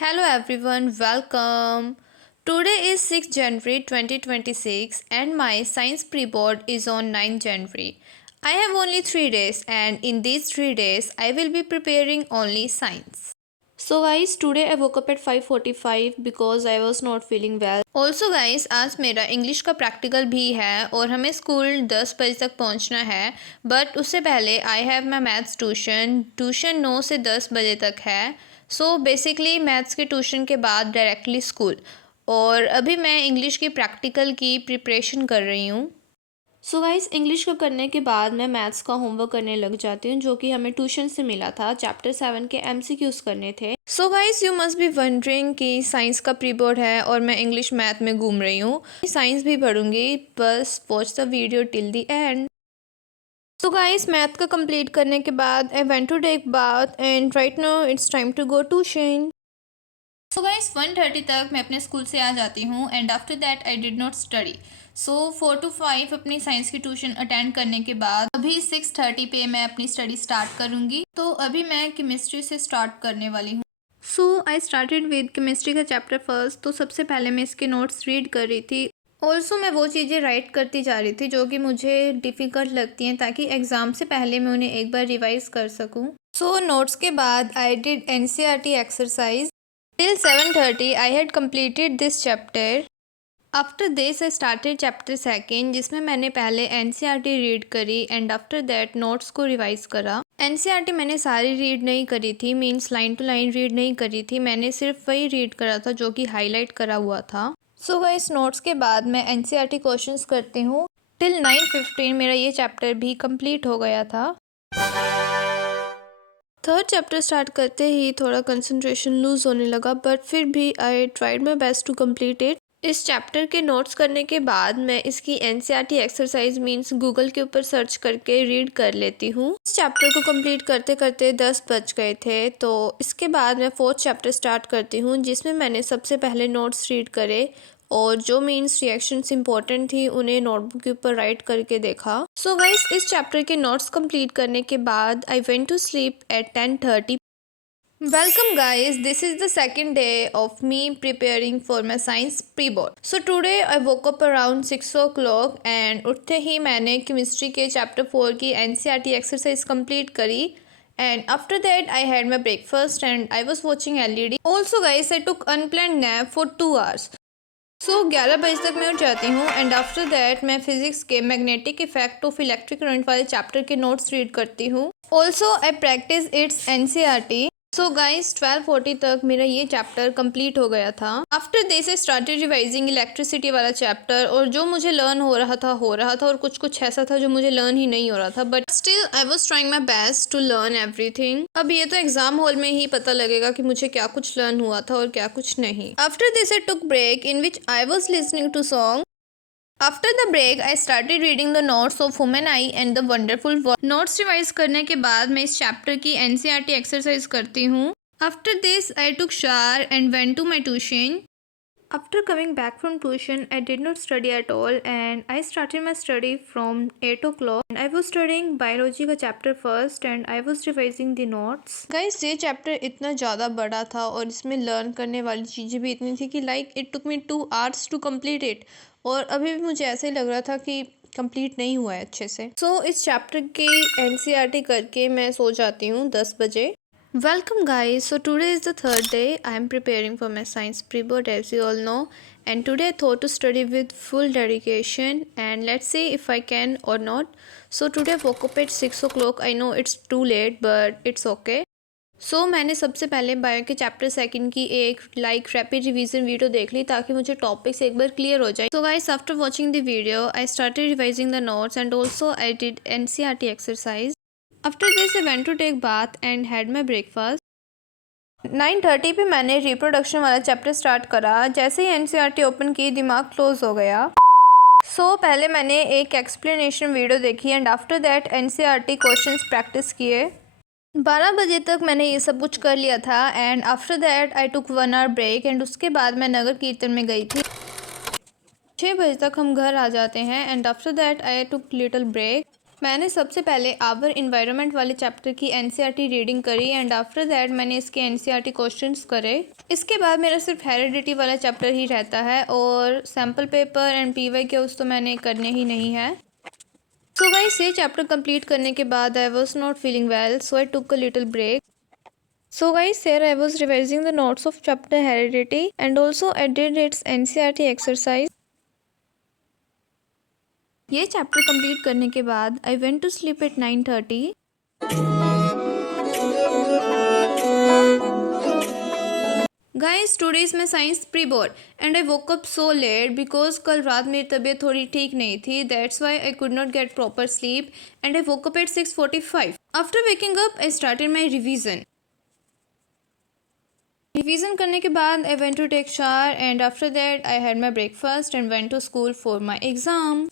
Hello everyone, welcome. Today is 6th January 2026 and my science pre-board is on 9th January. I have only 3 days and in these 3 days I will be preparing only science. So guys, today I woke up at 5:45 because I was not feeling well. Also guys, आज मेरा English का practical भी है और हमें school 10 बजे तक पहुंचना है बट उससे पहले I have my maths tuition 9 से 10 बजे तक है। सो बेसिकली मैथ्स के ट्यूशन के बाद डायरेक्टली स्कूल और अभी मैं इंग्लिश की प्रैक्टिकल की प्रिपरेशन कर रही हूँ। सो गाइस, इंग्लिश को करने के बाद मैं मैथ्स का होमवर्क करने लग जाती हूँ जो कि हमें ट्यूशन से मिला था। चैप्टर 7 के एमसीक्यूज करने थे। So guys, you must be wondering कि साइंस का प्री बोर्ड है और मैं इंग्लिश मैथ में घूम रही हूँ। साइंस भी पढ़ूंगी, बस watch the video till the end. So guys, math का कंप्लीट करने के बाद I went to take bath and right now it's time to go tuition. So guys, 1:30 तक मैं अपने स्कूल से आ जाती हूँ and after that I did not study. So 4 to 5 अपनी साइंस की ट्यूशन अटेंड करने के बाद अभी 6:30 पे मैं अपनी स्टडी स्टार्ट करूँगी। तो अभी मैं केमिस्ट्री से स्टार्ट करने वाली हूँ। सो आई स्टार्टेड विद केमिस्ट्री का चैप्टर फर्स्ट। तो सबसे पहले मैं इसके नोट्स रीड कर रही थी। ऑल्सो मैं वो चीज़ें राइट करती जा रही थी जो कि मुझे डिफ़िकल्ट लगती हैं ताकि एग्ज़ाम से पहले मैं उन्हें एक बार रिवाइज़ कर सकूँ। सो नोट्स के बाद आई did NCERT exercise. Till 7:30 I had completed this chapter. After this I started chapter 2 जिसमें मैंने पहले एनसीईआरटी रीड करी एंड आफ्टर दैट नोट्स को रिवाइज करा। एनसीईआरटी मैंने सारी रीड नहीं करी थी, means line to line read नहीं करी थी, मैंने सिर्फ वही रीड करा था जो कि हाईलाइट करा हुआ था। सो गाइस, नोट्स के बाद मैं एनसीईआरटी क्वेश्चंस करती हूँ। टिल 9:15 मेरा ये चैप्टर भी कंप्लीट हो गया था। थर्ड चैप्टर स्टार्ट करते ही थोड़ा कंसंट्रेशन लूज होने लगा बट फिर भी I tried my best to complete it. इस चैप्टर के नोट्स करने के बाद मैं इसकी एनसीईआरटी एक्सरसाइज मीन्स गूगल के ऊपर सर्च करके रीड कर लेती हूँ। इस चैप्टर को कंप्लीट करते करते 10 बज गए थे। तो इसके बाद मैं फोर्थ चैप्टर स्टार्ट करती हूँ जिसमें मैंने सबसे पहले नोट्स रीड करे और जो मीन्स रिएक्शंस इंपॉर्टेंट थी उन्हें नोटबुक के ऊपर राइट करके देखा। सो गाइस, इस चैप्टर के नोट्स कंप्लीट करने के बाद I went to sleep at 10:30। Welcome guys, this is the second day of me preparing for my science pre-board. So today I woke up around 6 o'clock and उठते ही मैंने chemistry के chapter 4 की NCERT exercise complete करी and after that I had my breakfast and I was watching LED. Also guys, I took unplanned nap for 2 hours. सो 11 बजे तक मैं उठ जाती हूँ एंड आफ्टर दैट मैं फिजिक्स के magnetic effect of electric current वाले चैप्टर के नोट्स रीड करती हूँ। Also I practice it's NCERT. So guys, 12:40 तक मेरा ये चैप्टर कंप्लीट हो गया था। After this I started revising electricity वाला चैप्टर और जो मुझे लर्न हो रहा था और कुछ कुछ ऐसा था जो मुझे लर्न ही नहीं हो रहा था but still I was trying my best to learn everything. अब ये तो एग्जाम हॉल में ही पता लगेगा कि मुझे क्या कुछ लर्न हुआ था और क्या कुछ नहीं। After this I took break in which I was listening to song. After the break I started reading the notes of women I and the wonderful world. Notes revise करने के बाद मैं इस चैप्टर की एनसीईआरटी एक्सरसाइज करती हूँ। After this I took shower and went to my tuition. After coming back from tuition, I did not study at all and I started my study from 8 o'clock. And I was studying biology का chapter first and I was revising the notes. Guys, ये chapter इतना ज़्यादा बड़ा था और इसमें learn करने वाली चीज़ें भी इतनी थी कि like it took me 2 hours to complete it. और अभी भी मुझे ऐसे ही लग रहा था कि कंप्लीट नहीं हुआ है अच्छे से। सो इस चैप्टर की एनसीईआरटी करके मैं सो जाती हूँ 10 बजे। Welcome guys, so today is the third day. I am preparing for my science pre-board as you all know, and today I thought to study with full dedication and let's see if I can or not. So today I woke up at 6 o'clock. I know it's too late but it's okay. सो मैंने सबसे पहले bio के chapter 2 की एक rapid revision video देख ली ताकि मुझे topics एक बार क्लियर हो जाए। So guys, after watching the video I started revising the notes and also I did NCERT exercise. After this I went to take bath and had my breakfast. 9:30 पे मैंने reproduction वाला chapter start करा। जैसे ही NCERT open की दिमाग close हो गया। सो पहले मैंने एक एक्सप्लेनेशन वीडियो देखी and after that NCERT questions practice किए। 12 बजे तक मैंने ये सब कुछ कर लिया था and after that I took 1 hour break and उसके बाद मैं नगर कीर्तन में गई थी। 6 बजे तक हम घर आ जाते हैं and after that I took little break. मैंने सबसे पहले आवर इन्वायरमेंट वाले चैप्टर की एनसीईआरटी रीडिंग करी एंड आफ्टर दैट मैंने इसके एनसीईआरटी क्वेश्चंस करे। इसके बाद मेरा सिर्फ हेरिडिटी वाला चैप्टर ही रहता है और सैम्पल पेपर एंड पीवाईक्यूज तो मैंने करने ही नहीं है। सो गाइस, ये चैप्टर कंप्लीट करने के बाद I was not feeling well, so I took a little break. So guys, here I was revising the notes of chapter heredity and also I did its NCERT exercise. ये chapter complete करने के बाद I went to sleep at 9:30. Guys, today is my science pre board and I woke up so late because कल रात मेरी तबीयत थोड़ी ठीक नहीं थी. That's why I could not get proper sleep and I woke up at 6:45. After waking up I started my revision. Revision करने के बाद I went to take shower and after that I had my breakfast and went to school for my exam.